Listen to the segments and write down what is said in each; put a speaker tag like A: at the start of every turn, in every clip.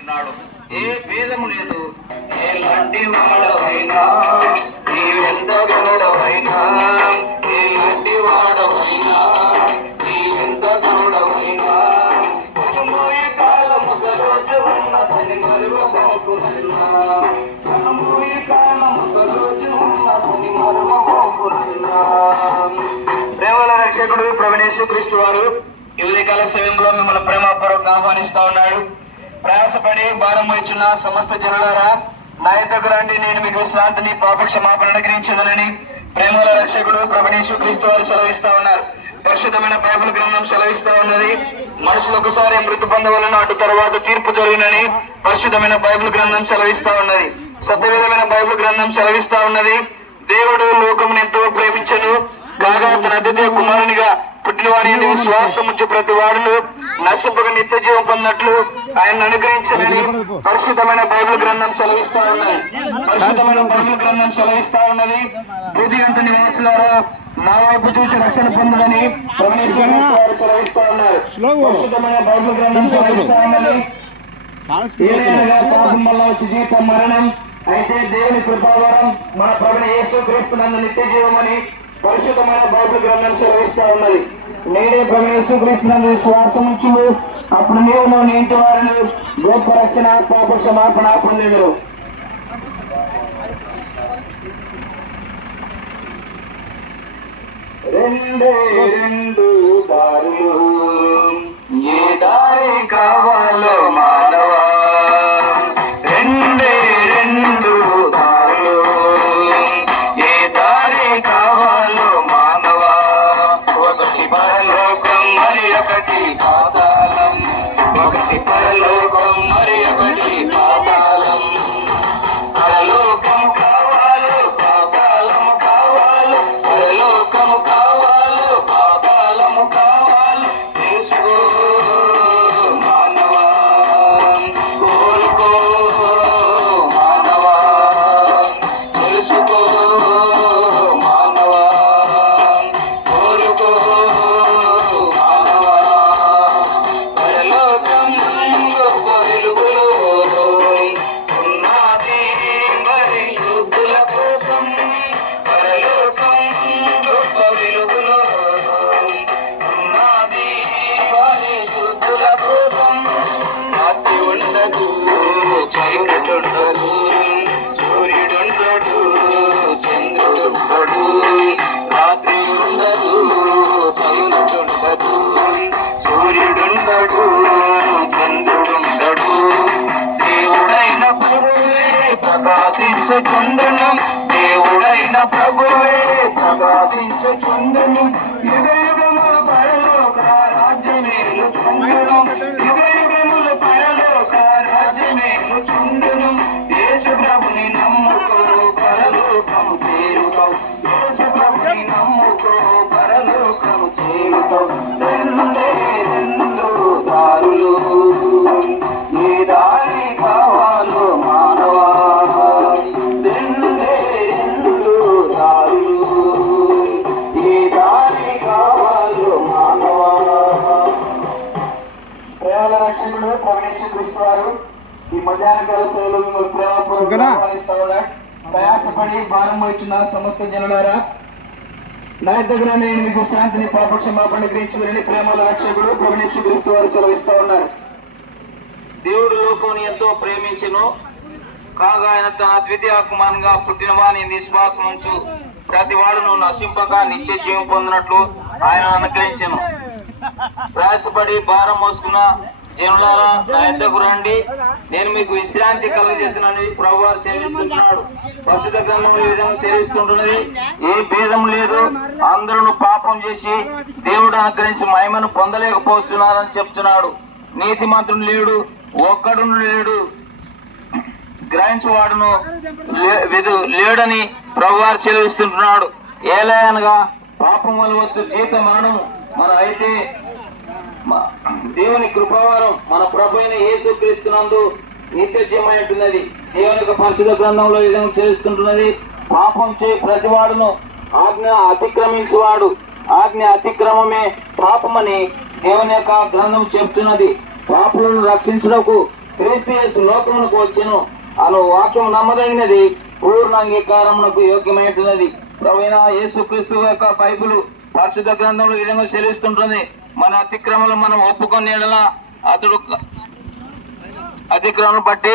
A: సెలవిస్తున్నాడు ఏ భేదము లేదు. ఎలాంటి వాడవైనా ఎలాంటి వాడవైనా గౌడవైనా కాలము సరోజు ఉన్నదని కాలము సరోజు ఉన్నదని ప్రేమల రక్షకుడు ప్రవణేశు క్రీస్తు వారు ఈ ఉదయకాల సమయంలో మిమ్మల్ని ప్రేమపూర్వక ఆహ్వానిస్తా ఉన్నాడు. ప్రయాసపడి భారం ఇచ్చిన సమస్త జనులారా నా యొక్క రండి. నేను మీకు శాంతిని పాపక్షమాపణ అనుగ్రహించదనని ప్రేమల రక్షకుడు ప్రవణేశు క్రీస్తు వారు సెలవిస్తా ఉన్నారు. పరిశుద్ధమైన బైబిల్ గ్రంథం సెలవిస్తా ఉన్నది. మనుషులు ఒకసారి మృతి పొందవలను అటు తర్వాత తీర్పు జరుగునని పరిశుద్ధమైన బైబిల్ గ్రంథం సెలవిస్తా ఉన్నది. సత్యవిధమైన బైబిల్ గ్రంథం సెలవిస్తా ఉన్నది. దేవుడు లోకమును ఎంతో ప్రేమించను. కాగా తన అతిథి కుమారునిగా పుట్టిన వారి యందు విశ్వాసం ఉంచి ప్రతి వాడును నశింపక నిత్య జీవం పొందినట్లు ఆయన అనుగ్రహించనని పరిశుద్ధమైన బైబిల్ గ్రంథం సెలవిస్తా ఉన్నది. పరిశుద్ధమైన బైబిల్ గ్రంథం సెలవిస్తా ఉన్నది. హృదయంత నివాసులారా నా వైపు చూసి రక్షణ పొందదని ఉన్నారు. పరిశుద్ధమైన బైబిల్ గ్రంథం ఉన్నది. జీవితం మరణం. అయితే దేవుని కృపావరం మన ప్రభుని యేసు నిత్య జీవమని పరిశుద్ధమైన బైబిల్ గ్రంథం సెలవిస్తా ఉన్నది. నేడే ప్రభు యేసు క్రీస్తునందు విశ్వాసం అప్పుడు నీవు నువ్వు నీ ఇంటి వారిని గొప్ప రక్షణ పాప క్షమాపణ పొందేదరు. రెండే రెండు దారులు. ఏ దారి కావాలో మానవా ప్రభువే ప్రకాశించుచుండను ప్రయాసపడి భారం వహిస్తున్నారు సమస్త జనులారా. నా దగ్గర నేను మీకు శాంతిని పాపక్షమాపణ గ్రహించుకుని ప్రేమల రక్షకుడు ప్రవేశ క్రీస్తు వారు సెలవిస్తూ ఉన్నారు. దేవుడు లోకముని ఎంతో ప్రేమించను. కాగా ఆయన తన ద్వితీయ కుమారుగా పుట్టిన వాని విశ్వాసం ఉంచు. ప్రతి వాడును నశింపక నిత్య జీవం పొందినట్లు ఆయన అనుగ్రహించను. ప్రయాసపడి భారం మోసుకున్న జనులారా నా రండి. నేను మీకు విశ్రాంతి కలగజేస్తున్నాను ప్రభు వారు సేవిస్తున్నాడు పరిశుద్ధ గ్రంథం ఈ విధంగా సేవిస్తుంటున్నది ఏ భేదం లేదు. అందరూ పాపం చేసి దేవుడు అనుగ్రహించి మహిమను పొందలేకపోతున్నారని చెప్తున్నాడు. నీతి మంత్రుడు లేడు. ఒక్కడు లేడు. గ్రహించువాడును లే- విధు- లేడని ప్రభువారు చెలవిస్తుంటున్నాడు ఏలయనగా పాపం వల్ల వచ్చు జీత మరణం మన అయితే దేవుని కృపావారం మన ప్రభు అయిన యేసు క్రీస్తునందు నిత్యజయమైనట్టున్నది దేవుని యొక్క పరిశుద్ధ గ్రంథంలో విధంగా చేస్తుంటున్నది పాపం చే ప్రతివాడును. ఆజ్ఞ అతిక్రమించువాడు. ఆజ్ఞ అతిక్రమమే పాపమని దేవుని యొక్క గ్రంథం చెప్తున్నది. పాపులను రక్షించుటకు క్రీస్తు లోకమునకు వచ్చును అను వాక్యం నమ్మదగినది. పూర్ణ అంగీకారమునకు యోగ్యమైనది ప్రవీణ యేసు క్రీస్తు యొక్క బైబుల్ పరిశుద్ధ గ్రంథంలో విధంగా చెల్లిస్తుంటుంది మన అతిక్రమలు మనం ఒప్పుకొని అతడు అతిక్రమను బట్టి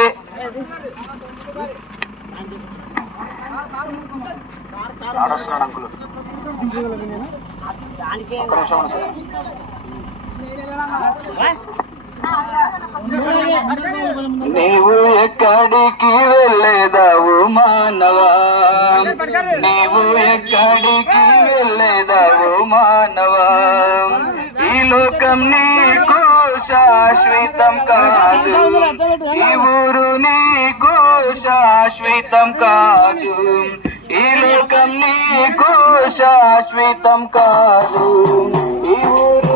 A: నీవు ఎక్కడికి వెళ్ళేదావు మానవా? నీవు ఎక్కడికి వెళ్ళేదావు మానవా? ఈ లోకం నీకు శాశ్వతం కాదు. ఈ ఊరు నీకు శాశ్వతం కాదు. ఈ లోకం నీకు శాశ్వతం కాదు. ఈ ఊరు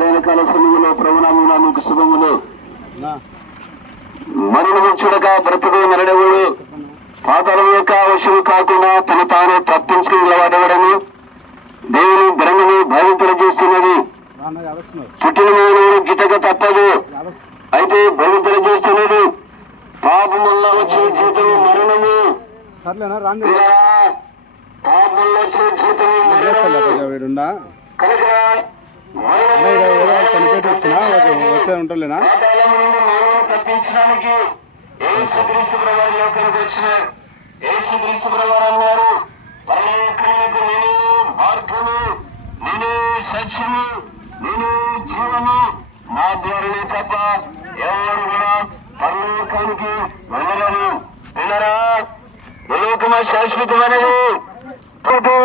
A: బదైన కాల సమయంలో ప్రభునామమున మీకు శుభములు. మరణము చూడక బ్రతుకు మరణవుడు పాతాళం యొక్క అవశ్యం కాకుండా తన తాను తప్పించుకుని నిలబడవడము. దేవుని బ్రహ్మను భయంకరజేస్తున్నది పుట్టిన మేలు గిటక తప్పదు. అయితే భయంకర చేస్తున్నది పాపం వల్ల వచ్చే జీతం మరణము.
B: సర్లేనా రాండి.
A: ప్రియులారా, పాపం వల్ల వచ్చే జీతం కనుక
B: చనిపోయి వచ్చినా? వచ్చే ఉంటలేనా?
A: తప్పించడానికి యేసుక్రీస్తు లోకానికి వచ్చినారు ప్రవారు అన్నారు పరలోకానికి నేను మార్గము నేను సత్యము నేను జీవము. నా ద్వారానే తప్ప ఎవరు కూడా పరలోకానికి వెళ్ళలేరు. వినరా లోకమ శాశ్వతమైనది. ప్రతి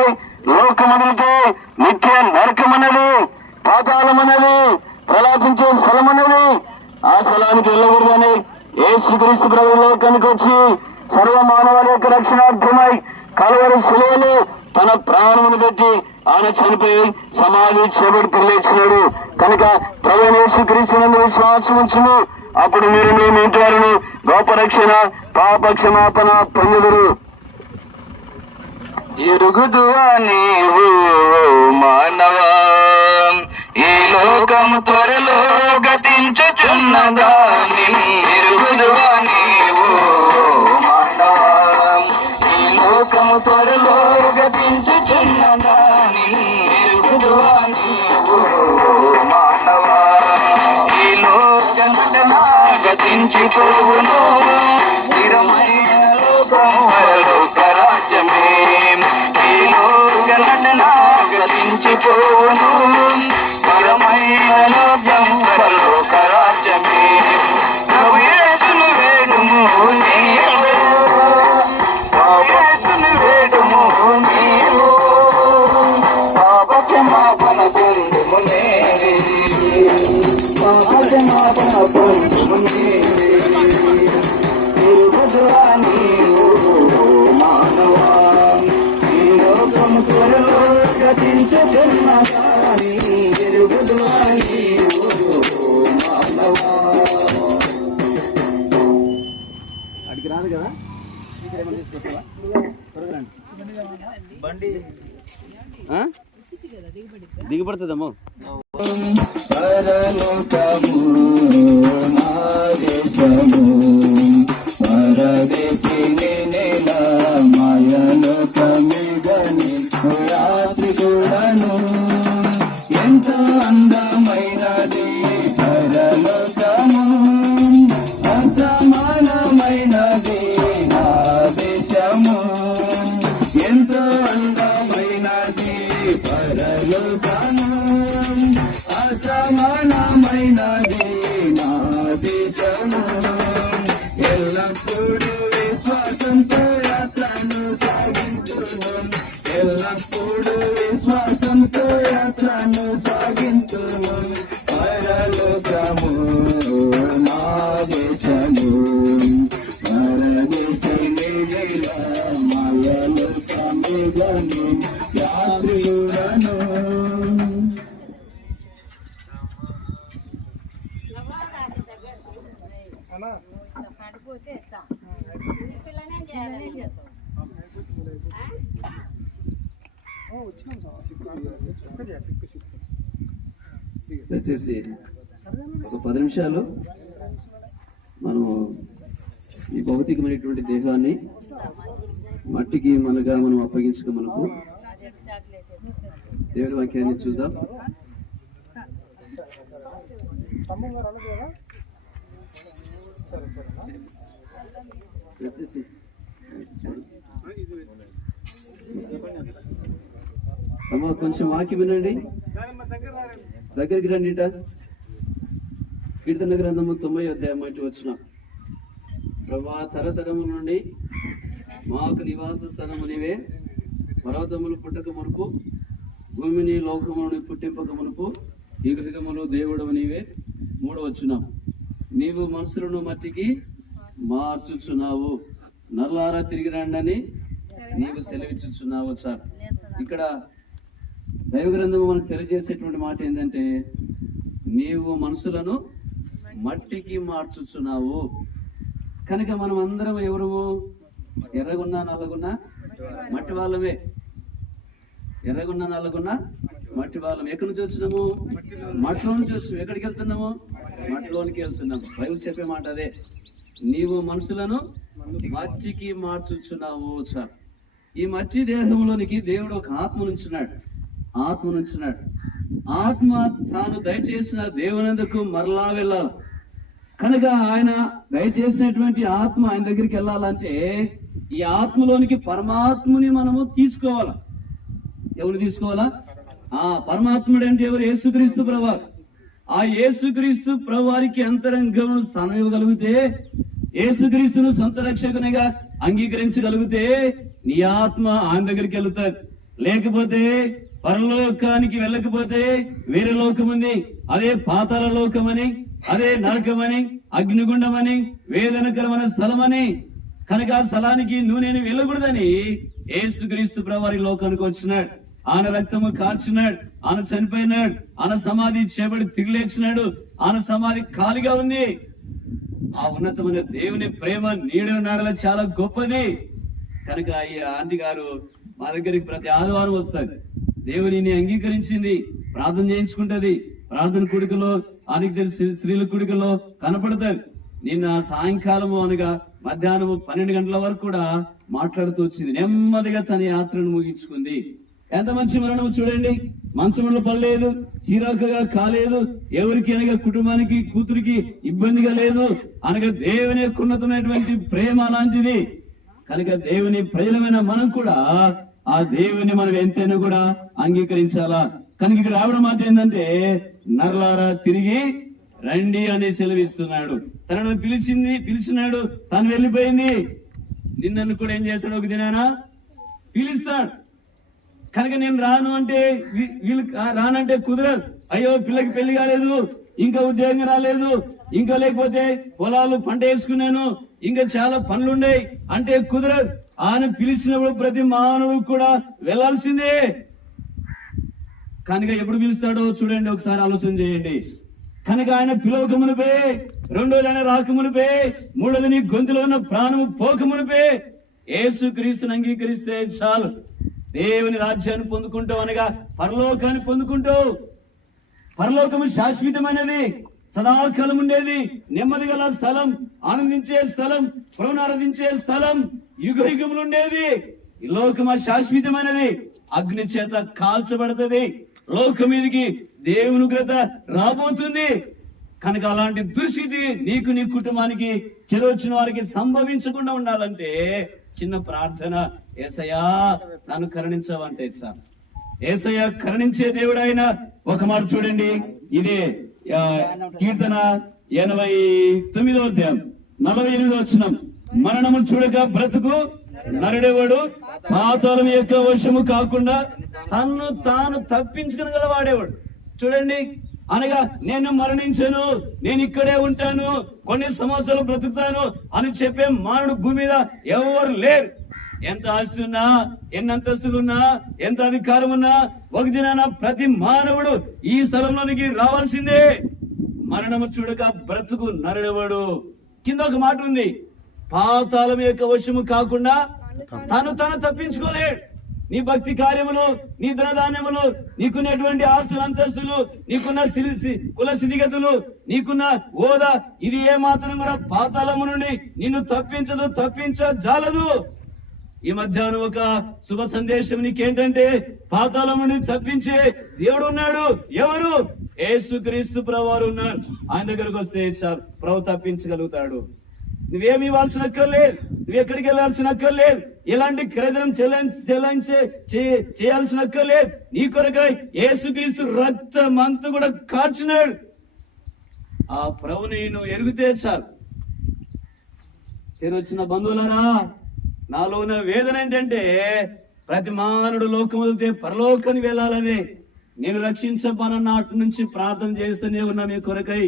A: లోకమనది నిత్య నరకమన్నది. పాతాళమన్నది ప్రలాపించే స్థలమన్నది ఆ స్థలానికి వెళ్ళకూడదని యేసుక్రీస్తు ప్రభు లోకానికి వచ్చి సర్వ మానవాల యొక్క రక్షణార్థమై కలవరి శిలువలు తన ప్రాణమును పెట్టి ఆయన చనిపోయి సమాధి చేపడి తెలియచ్చినాడు కనుక ప్రభు యేసుక్రీస్తునందు విశ్వాసం ఉంచును అప్పుడు మీరు మీ ఇంటి వారిని గోపరక్షణ పాప క్షమాపణ పొందుదురు. ఎరుగుదువా నీవు మానవా? లోకము త్వరలో గతించుచున్నదాని ఎరుగుదువా నీవు ఈ లోకము త్వరలో గతించుచున్నదాని ఎరుగుదువా నీవు మానవా ఈ లోకమున గతించిపోవును.
B: ఏమైనా తీసుకొస్తావా? త్వరగా రండి ఆ? దిగబడుతుందమ్మో.
C: పరలోకము నా దేశము పరదేశిని నెల మాయలోకమిగని రాత్రి కూడాను ఎంతో అందమైనది
B: దయచేసి ఒక పది నిమిషాలు మనము ఈ భౌతికమైనటువంటి దేహాన్ని మట్టికి మనగా మనం అప్పగించక మనకు దేవుడి వాక్యాన్ని చూద్దాం దయచేసి అమ్మ కొంచెం వాక్యం వినండి. దగ్గరికి రండి. కీర్తన గ్రంథము తొంభై అధ్యాయం అటు వచ్చిన. ప్రభా తరతరము నుండి మాకు నివాస స్థలము నీవే పర్వతములు పుట్టక మునుపు భూమిని లోకమును పుట్టింపక మునుపు యుగములు దేవుడు నీవే మూడు వచ్చిన. నీవు మనుషులను మట్టికి మార్చుచున్నావు. నల్లారా తిరిగి రండని నీవు సెలవిచ్చుచున్నావు సార్. ఇక్కడ దైవ గ్రంథము మనకు తెలియజేసేటువంటి మాట ఏంటంటే నీవు మనసులను మట్టికి మార్చుచున్నావు. కనుక మనం అందరం ఎవరు ఎర్రగున్నా నల్లగున్నా? మట్టి వాళ్ళమే. ఎర్రగున్నా నల్లగున్నా? మట్టి వాళ్ళం. ఎక్కడి నుంచి వచ్చినాము? మట్టిలో నుంచి వచ్చినాము. ఎక్కడికి వెళ్తున్నాము? మట్టిలోనికి వెళ్తున్నాము. బైబుల్ చెప్పే మాట అదే. నీవు మనుషులను మట్టికి మార్చుచున్నావు సార్. ఈ మట్టి దేహంలోనికి దేవుడు ఒక ఆత్మ నుంచున్నాడు ఆత్మ నుంచినాడు ఆత్మ తాను దయచేసిన దేవునందుకు మరలా వెళ్ళాలి. కనుక ఆయన దయచేసినటువంటి ఆత్మ ఆయన దగ్గరికి వెళ్ళాలంటే ఈ ఆత్మలోనికి పరమాత్ముని మనము తీసుకోవాలి. ఎవరు తీసుకోవాలా? ఆ పరమాత్ముడు అంటే ఎవరు? యేసుక్రీస్తు ప్రభువారు. ఆ యేసుక్రీస్తు ప్రభువారికి అంతరంగం స్థానం ఇవ్వగలిగితే యేసుక్రీస్తును సొంత రక్షకునిగా అంగీకరించగలిగితే నీ ఆత్మ ఆయన దగ్గరికి వెళుతుంది. లేకపోతే పరలోకానికి వెళ్ళకపోతే వేరే లోకం ఉంది అదే పాతాల లోకమని అదే నరకమని అగ్నిగుండమని వేదనకరమైన స్థలమని. కనుక ఆ స్థలానికి నువ్వు నేను వెళ్ళకూడదని ఏసుక్రీస్తు ప్రవారి లోకానికి వచ్చినాడు. ఆయన రక్తము కాల్చినాడు ఆయన చనిపోయినాడు ఆయన సమాధి చేపడి తిరిగిలేచినాడు ఆయన సమాధి ఖాళీగా ఉంది. ఆ ఉన్నతమైన దేవుని ప్రేమ నీడ నాడల చాలా గొప్పది. కనుక ఈ ఆంటీ గారు మా దగ్గరికి ప్రతి ఆదివారం వస్తుంది దేవుని అంగీకరించింది. ప్రార్థన చేయించుకుంటది. ప్రార్థన కుడికలో ఆనికి తెలిసి స్త్రీల కుడికలో కనపడతారు. నిన్న సాయంకాలము అనగా మధ్యాహ్నం పన్నెండు గంటల వరకు కూడా మాట్లాడుతూ వచ్చింది. నెమ్మదిగా తన యాత్రను ముగించుకుంది. ఎంత మంచి మరణం చూడండి. మంచంలో పడలేదు చీరాకగా కాలేదు ఎవరికి అనగా కుటుంబానికి కూతురికి ఇబ్బందిగా లేదు అనగా దేవుని యొక్క ఉన్నతమైనటువంటి ప్రేమ లాంటిది. కనుక దేవుని ప్రజలమైన మనం కూడా ఆ దేవుని మనం ఎంతైనా కూడా అంగీకరించాలా? కనుక ఇక్కడ రావడం మాట ఏంటంటే నర్లారా తిరిగి రండి అని సెలవిస్తున్నాడు. తనను పిలిచింది పిలిచినాడు తను వెళ్ళిపోయింది. నిన్నను కూడా ఏం చేస్తాడు ఒక దినానా? పిలుస్తాడు. కనుక నేను రాను అంటే వీ- వీళ్ళు రానంటే కుదరదు. అయ్యో పిల్లకి పెళ్ళి కాలేదు ఇంకా ఉద్యోగం రాలేదు ఇంకా లేకపోతే పొలాలు పంట వేసుకున్నాను ఇంకా చాలా పనులున్నాయి అంటే కుదరదు. ఆయన పిలిచినప్పుడు ప్రతి మానవుడు కూడా వెళ్ళాల్సిందే. కనుక ఎప్పుడు పిలుస్తాడో చూడండి ఒకసారి ఆలోచన చేయండి. కనుక ఆయన పిలవక మునిపే రెండోది ఆయన రాక మునిపే మూడోది నీ గొంతులో ఉన్న ప్రాణము పోక మునిపే. యేసు క్రీస్తుని అంగీకరిస్తే చాలు. దేవుని రాజ్యాన్ని పొందుకుంటావు అనగా పరలోకాన్ని పొందుకుంటావు. పరలోకము శాశ్వతమైనది సదాకాలం ఉండేది. నెమ్మది గల స్థలం ఆనందించే స్థలం ప్రభుని స్థలం. యుగ యుగములు ఉండేది ఈ లోకము శాశ్వతమైనది. అగ్ని చేత కాల్చబడుతుంది. లోకం మీదకి దేవుని గ్రత రాబోతుంది. కనుక అలాంటి దుస్థితి నీకు నీ కుటుంబానికి చెరొచ్చిన వారికి సంభవించకుండా ఉండాలంటే చిన్న ప్రార్థన ఏసయ్యా నన్ను కరుణించవంటే సార్ ఏసయ్య కరుణించే దేవుడు ఆయన ఒక మాట చూడండి. ఇదే కీర్తన ఎనభై తొమ్మిదో అధ్యాయం నలభై ఎనిమిదో వచ్చినాం మరణము చూడక బ్రతుకు నరుడేవాడు. పాతాళం యొక్క వశము కాకుండా తన్ను తాను తప్పించుకుని గల వాడేవాడు. చూడండి అనగా నేను మరణించాను నేను ఇక్కడే ఉంటాను కొన్ని సంవత్సరాలు బ్రతుకుతాను అని చెప్పే మానవుడు భూమి మీద ఎవరు లేరు. ఎంత ఆస్తి ఉన్నా ఎన్ని అంతస్తులున్నా ఎంత అధికారం ఉన్నా ఒక దినాన ప్రతి మానవుడు ఈ స్థలంలోనికి రావాల్సిందే. మరణము చూడక బ్రతుకు నరడేవాడు. కింద ఒక మాట ఉంది. పాతాళం యొక్క వశము కాకుండా తను తను తప్పించుకోలేడు. నీ భక్తి కార్యములు నీ ధనధాన్యములు నీకున్నటువంటి ఆస్తులు అంతస్తులు నీకున్న కుల స్థితిగతులు నీకున్న హోదా ఇది ఏ మాత్రం కూడా పాతాళము నుండి నిన్ను తప్పించదు తప్పించజాలదు. ఈ మధ్యాహ్నం ఒక శుభ సందేశం నీకేంటంటే పాతాళం నుండి తప్పించే దేవుడు ఉన్నాడు ఎవరు? యేసుక్రీస్తు ప్రభువారు ఉన్నారు. ఆయన దగ్గరకు వస్తే చాలు ప్రభు తప్పించగలుగుతాడు. నువ్వేమి ఇవ్వాల్సిన అక్కర్లేదు. నువ్వు ఎక్కడికి వెళ్ళాల్సిన అక్కర్లేదు. ఎలాంటి క్రదనం చెల్లించే చేయాల్సిన అక్కర్లేదు. నీ కొరకై యేసుక్రీస్తు రక్తం అంతా కూడా కాచినాడు ఆ ప్రభుని నువ్వు ఎరుగుతే చాలు. చేరొచ్చిన బంధువులరా నాలో ఉన్న వేదన ఏంటంటే ప్రతి మానవుడు లోకం వదిలితే పరలోకానికి వెళ్ళాలని నేను రక్షించబన నాటి నుంచి ప్రార్థన చేస్తూనే ఉన్నా మీ కొరకై.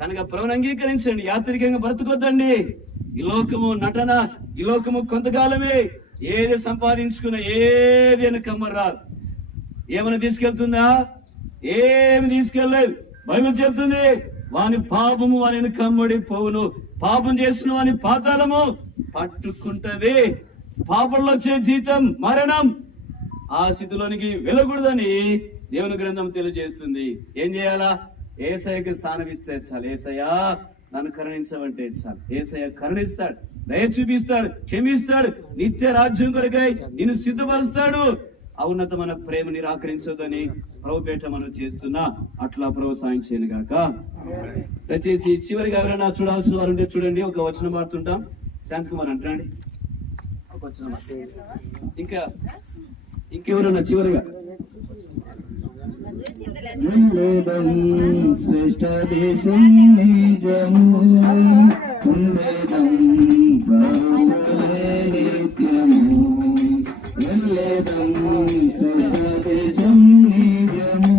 B: కనుక ప్రభుని అంగీకరించండి యాత్రికంగా బ్రతకొద్దండి. ఈ లోకము నటన ఈ లోకము కొంతకాలమే. ఏది సంపాదించుకున్న ఏది అని రాదు. ఏమైనా తీసుకెళ్తుందా? ఏమి తీసుకెళ్ళలేదు. బైబిల్ చెప్తుంది వాని పాపము వాని కమ్మడి పోవును. పాపం చేసిన వాని పాతాలము పట్టుకుంటది. పాపంలో వచ్చే జీతం మరణం. ఆ స్థితిలోనికి వెళ్ళకూడదని దేవుని గ్రంథం తెలియజేస్తుంది. ఏం చేయాలా? ఏసయ్యకి స్థానం ఇస్తే చాలు. ఏసయ్యా నన్ను కరుణించమంటే చాలు. ఏసయ్య కరుణిస్తాడు దయ చూపిస్తాడు క్షమిస్తాడు నిత్య రాజ్యం కొరకై నిన్ను సిద్ధపరుస్తాడు. ఔన్నతమైన ప్రేమ నిరాకరించదని ప్రభుపేట మనం చేస్తున్నా. అట్లా ప్రభు సాయం చేయను గాక. దయచేసి చివరిగా ఎవరైనా చూడాల్సిన వారు ఉంటే చూడండి. ఒక వచనం మారుతుంటాం శాంత్ కుమార్ అంటాండి ఒక వచనం. ఇంకా ఇంకెవరైనా చివరిగా?
C: ఉండేదం శ్రేష్ట దేశం నిజము ఉండేదం ప్రభువే నిత్యము. ఉండేదం శ్రేష్ట దేశం నిజము.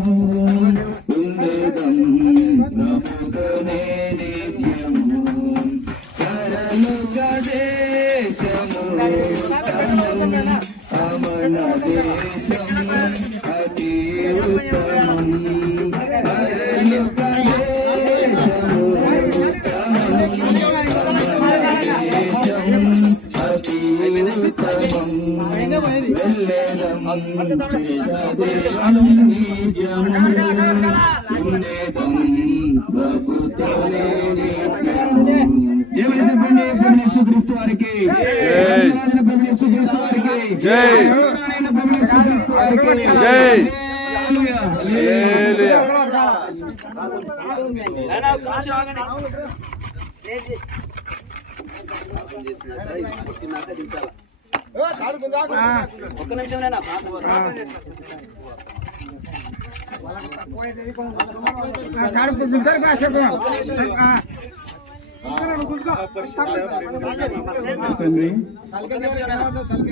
C: దేవుని చెప్పండి ప్రభునేశ్వర క్రీస్తు వారికి వందనాలైన క్రీస్తు వారికి
D: జై.
C: వందనాలైన క్రీస్తు వారికి
D: జై.
C: హల్లెలూయా.
D: హల్లెలూయా.
B: ఒక్క నిమిషం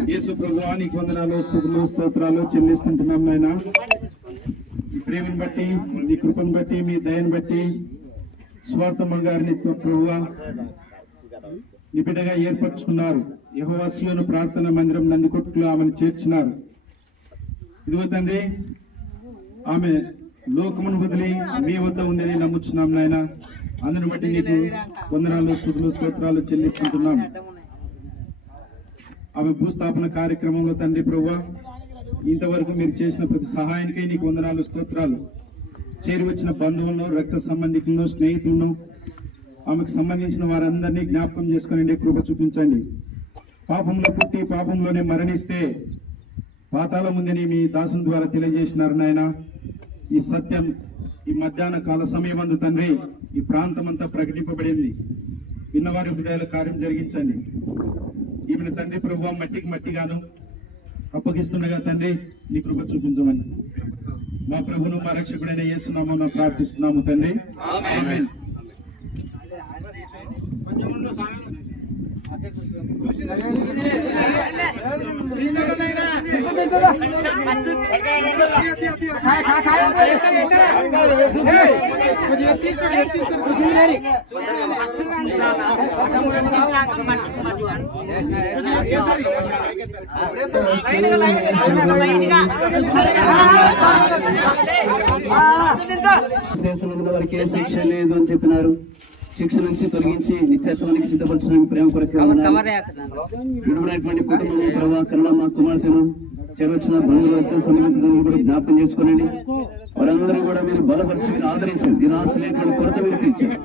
C: యేసు వందనాలు స్థుతులు స్తోత్రాలు చెల్లిస్తుంటున్నాం నాయన. ఈ ప్రేమను బట్టి మీ కృపను బట్టి మీ దయను బట్టి స్వార్థమ్మ గారిని ప్రభువా నీ బిడ్డగా ఏర్పరచుకున్నారు. యహోవాసులను ప్రార్థన మందిరం నందికొట్టులో ఆమెను చేర్చినారు. ఇదిగో తండ్రి ఆమె లోకమును వదిలి మీ వద్ద ఉందని నమ్ముచున్నాం నాయన. అందుని బట్టి నీకు వందనాలు స్థుతులు స్తోత్రాలు చెల్లిస్తుంటున్నాం. ఆమె భూస్థాపన కార్యక్రమంలో తండ్రి ప్రభు ఇంతవరకు మీరు చేసిన ప్రతి సహాయానికై నీకు వందనాలు స్తోత్రాలు.
E: చేరి వచ్చిన బంధువులను రక్త సంబంధికులను స్నేహితులను ఆమెకు సంబంధించిన వారందరినీ జ్ఞాపకం చేసుకుని కృప చూపించండి. పాపంలో పుట్టి పాపంలోనే మరణిస్తే పాతాల ముందని మీ దాసుని ద్వారా తెలియజేసినారు నాయన. ఈ సత్యం ఈ మధ్యాహ్న కాల సమయమందు తండ్రి ఈ ప్రాంతం అంతా ప్రకటింపబడింది. విన్నవారి హృదయాల కార్యం జరిగించండి. ఈమెను తండ్రి ప్రభు మట్టికి మట్టిగాను అప్పగిస్తుండగా తండ్రి నీ కృప చూపించమని. మా ప్రభును మా రక్షకుడైన ఏసునామో ప్రార్థిస్తున్నాము తండ్రి. ఆమేన్.
B: ఏ శిక్ష లేదు అని చెప్పినారు శిక్ష నుంచి తొలగించి నిత్యత్వానికి సిద్ధపరచడం ప్రేమ కొరకు విడుబడినటువంటి కుటుంబం ప్రభా మా కుమార్తెను చేరొచ్చిన బంధువులతో సన్నిహితులను కూడా జ్ఞాపకం చేసుకోనండి. వారందరూ కూడా మీరు బలపరిచి మీరు ఆదరించండి. నిరాశలేటువంటి కొరత మీరు తీర్చారు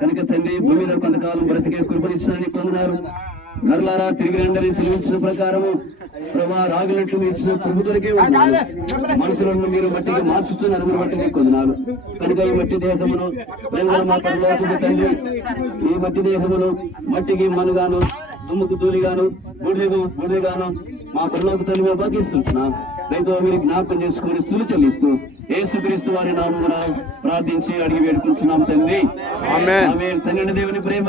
B: కనుక తండ్రి భూమి మీద కొంతకాలం బ్రతికే కృపనిచ్చారని పొందినారు. నరులారా తిరిగి రండని సెలవించిన ప్రకారము ప్రభా రాగినట్లు మీరు ఇచ్చిన కృప దొరికే ఉంటున్నారు మనసులను మీరు మట్టికి మార్చుతున్నారు మీరు మట్టిని కొందనాలు. కనుక ఈ మట్టి దేహమును మా తండ్రి ఈ మట్టి దేహమును మట్టికి మనుగాను దుమ్ముకు తూలిగాను బూడిదకు బూడిదగాను మా పరలోక తల్లి బతిస్తుంటున్నాం రైతు మీరు జ్ఞాపకం చేసుకుని స్థులు చెల్లిస్తూ యేసుక్రీస్తు వారి నామమున ప్రార్థించి అడిగి వేడుకుంటున్నాం తండ్రి. తండ్రి దేవుని ప్రేమ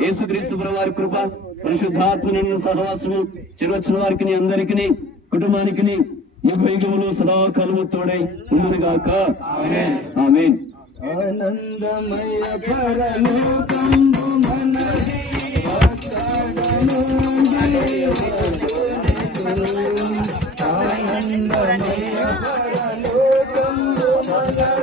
B: యేసుక్రీస్తు ప్రభు వారి కృప పరిశుద్ధాత్మ నిండిన సహవాసము చిరవచ్చిన వారికి నీ అందరికి కుటుంబానికి యుగ యుగములు సదాకాలము తోడై ఉండునుగాక ఆమేన్.
E: ఆనందమయ పరలోకంబు మనది ఆనందమయ పరలోకంబు మనది